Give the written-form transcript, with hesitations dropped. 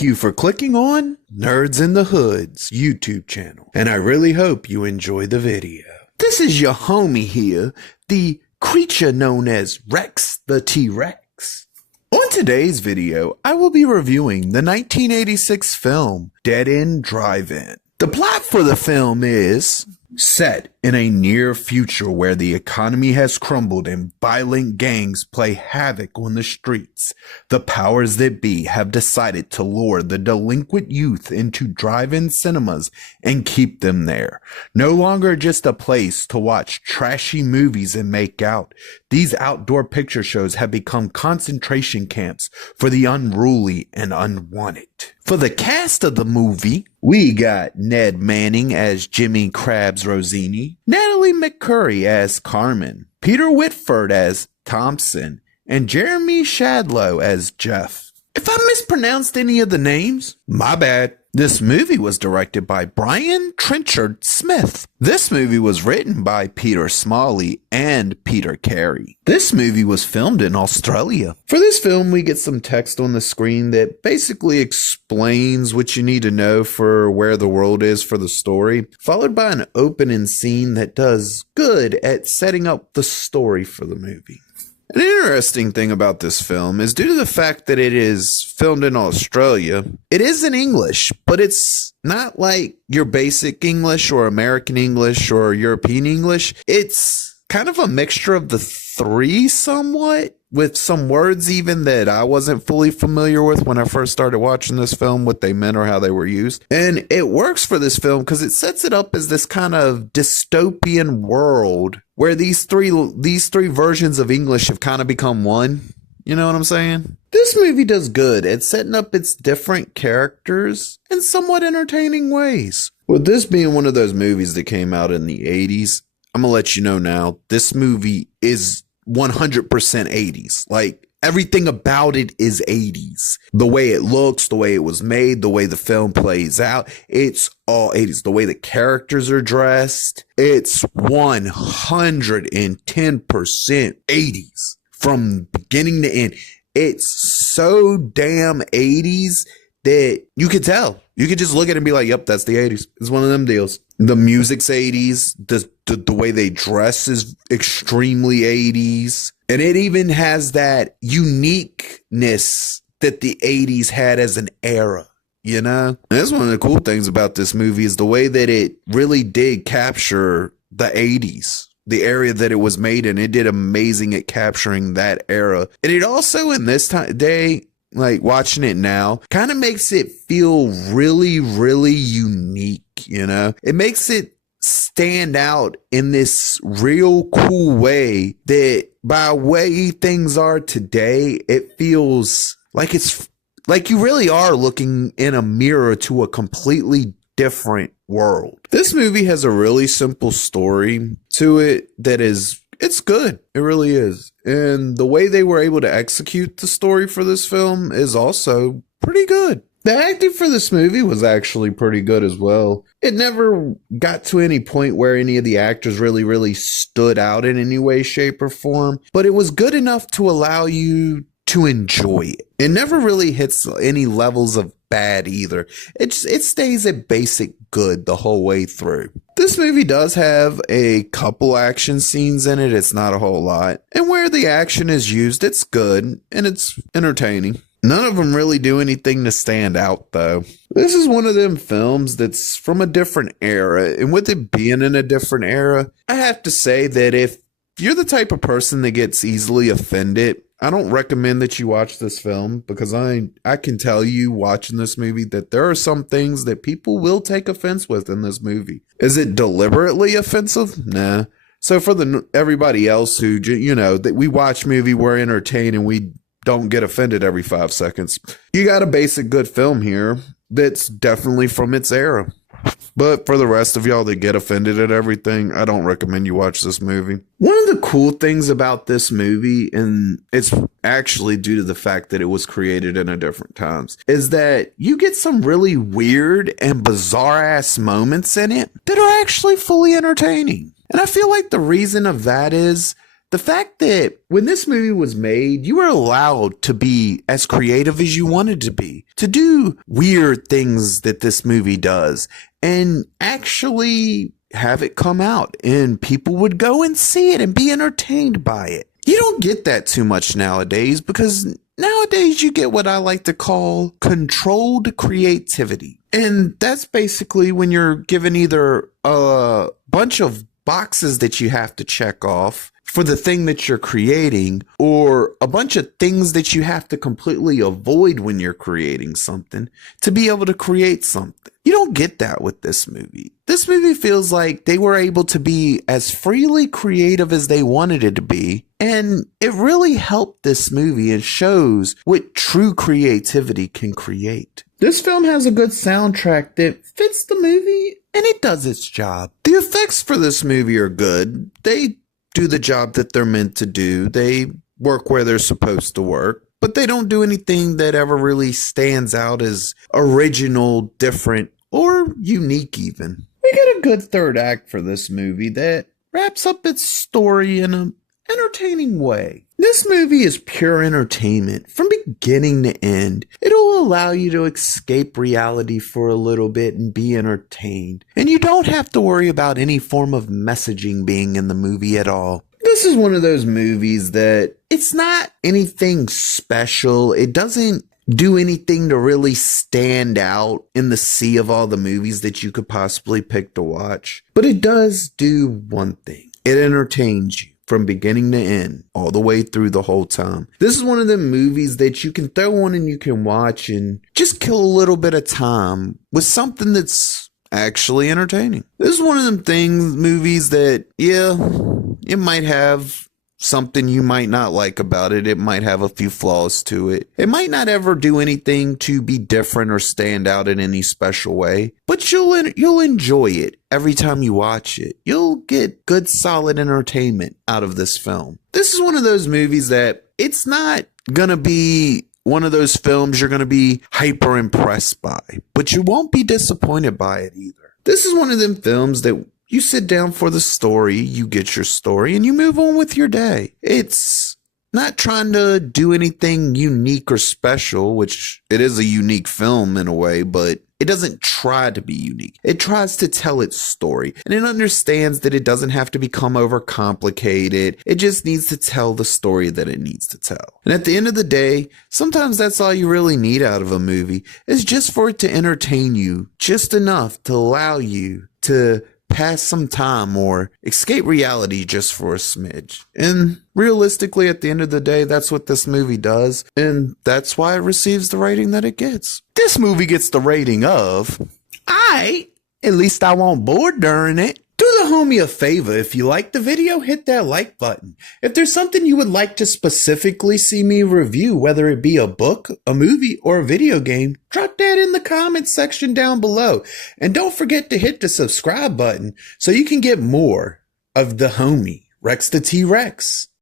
Thank you for clicking on Nerds in the Hood's YouTube channel, and I really hope you enjoy the video. This is your homie here, the creature known as Rex the T-Rex. On today's video, I will be reviewing the 1986 film Dead End Drive-In. The plot for the film is set in a near future where the economy has crumbled and violent gangs play havoc on the streets. The powers that be have decided to lure the delinquent youth into drive-in cinemas and keep them there. No longer just a place to watch trashy movies and make out. These outdoor picture shows have become concentration camps for the unruly and unwanted. For the cast of the movie, we got Ned Manning as Jimmy Krabs Rosini, Natalie McCurry as Carmen, Peter Whitford as Thompson, and Jeremy Shadlow as Jeff. If I mispronounced any of the names, my bad. This movie was directed by Brian Trenchard Smith. This movie was written by Peter Smalley and Peter Carey. This movie was filmed in Australia. For this film, we get some text on the screen that basically explains what you need to know for where the world is for the story, followed by an opening scene that does good at setting up the story for the movie. An interesting thing about this film is due to the fact that it is filmed in Australia, it is in English, but it's not like your basic English or American English or European English. It's kind of a mixture of the three somewhat, with some words even that I wasn't fully familiar with when I first started watching this film, what they meant or how they were used. And it works for this film because it sets it up as this kind of dystopian world where these three versions of English have kind of become one. You know what I'm saying? This movie does good at setting up its different characters in somewhat entertaining ways. With this being one of those movies that came out in the 80s, I'm gonna let you know now, this movie is 100% 80s. Like, everything about it is 80s. The way it looks, the way it was made, the way the film plays out, it's all 80s. The way the characters are dressed, it's 110% 80s from beginning to end. It's so damn 80s that you could tell. You could just look at it and be like, yep, that's the 80s. It's one of them deals. The music's 80s. The way they dress is extremely 80s. And it even has that uniqueness that the 80s had as an era, you know? And that's one of the cool things about this movie is the way that it really did capture the 80s. The area that it was made in, it did amazing at capturing that era. And it also, in this day, like watching it now, kind of makes it feel really, really unique, you know? It makes it stand out in this real cool way that by way things are today, it feels like it's like you really are looking in a mirror to a completely different world. This movie has a really simple story to it that is, it's good. It really is. And the way they were able to execute the story for this film is also pretty good. The acting for this movie was actually pretty good as well. It never got to any point where any of the actors really stood out in any way, shape, or form, but it was good enough to allow you to enjoy it. It never really hits any levels of bad either. It stays at basic good the whole way through. This movie does have a couple action scenes in it. It's not a whole lot. And where the action is used, it's good and it's entertaining. None of them really do anything to stand out, though. This is one of them films that's from a different era, and with it being in a different era, I have to say that if you're the type of person that gets easily offended, I don't recommend that you watch this film, because I can tell you watching this movie that there are some things that people will take offense with in this movie. Is it deliberately offensive? Nah. So for everybody else who, you know, that we watch movie, we're entertained, and we don't get offended every 5 seconds. You got a basic good film here that's definitely from its era. But for the rest of y'all that get offended at everything, I don't recommend you watch this movie. One of the cool things about this movie, and it's actually due to the fact that it was created in a different times, is that you get some really weird and bizarre ass moments in it that are actually fully entertaining. And I feel like the reason of that is the fact that when this movie was made, you were allowed to be as creative as you wanted to do weird things that this movie does, and actually have it come out, and people would go and see it and be entertained by it. You don't get that too much nowadays, because nowadays you get what I like to call controlled creativity. And that's basically when you're given either a bunch of boxes that you have to check off for the thing that you're creating, or a bunch of things that you have to completely avoid when you're creating something to be able to create something. You don't get that with this movie. This movie feels like they were able to be as freely creative as they wanted it to be, and it really helped this movie and shows what true creativity can create. This film has a good soundtrack that fits the movie, and it does its job. The effects for this movie are good. They do the job that they're meant to do. They work where they're supposed to work, but they don't do anything that ever really stands out as original, different, or unique even. We get a good third act for this movie that wraps up its story in an entertaining way. This movie is pure entertainment from beginning to end. It'll allow you to escape reality for a little bit and be entertained. And you don't have to worry about any form of messaging being in the movie at all. This is one of those movies that it's not anything special. It doesn't do anything to really stand out in the sea of all the movies that you could possibly pick to watch. But it does do one thing. It entertains you from beginning to end, all the way through the whole time. This is one of them movies that you can throw on and you can watch and just kill a little bit of time with something that's actually entertaining. This is one of them movies that, yeah, it might have something you might not like about it. It might have a few flaws to it. It might not ever do anything to be different or stand out in any special way, but you'll enjoy it every time you watch it. You'll get good, solid entertainment out of this film. This is one of those movies that it's not gonna be one of those films you're gonna be hyper impressed by, but you won't be disappointed by it either. This is one of them films that you sit down for the story, you get your story, and you move on with your day. It's not trying to do anything unique or special, which it is a unique film in a way, but it doesn't try to be unique. It tries to tell its story, and it understands that it doesn't have to become overcomplicated. It just needs to tell the story that it needs to tell. And at the end of the day, sometimes that's all you really need out of a movie, is just for it to entertain you just enough to allow you to pass some time or escape reality just for a smidge. And realistically, at the end of the day, that's what this movie does, and that's why it receives the rating that it gets. This movie gets the rating of, at least I won't bored during it. Do the homie a favor. If you like the video, hit that like button. If there's something you would like to specifically see me review, whether it be a book, a movie, or a video game, drop that in the comments section down below. And don't forget to hit the subscribe button so you can get more of the homie, Rex the T-Rex.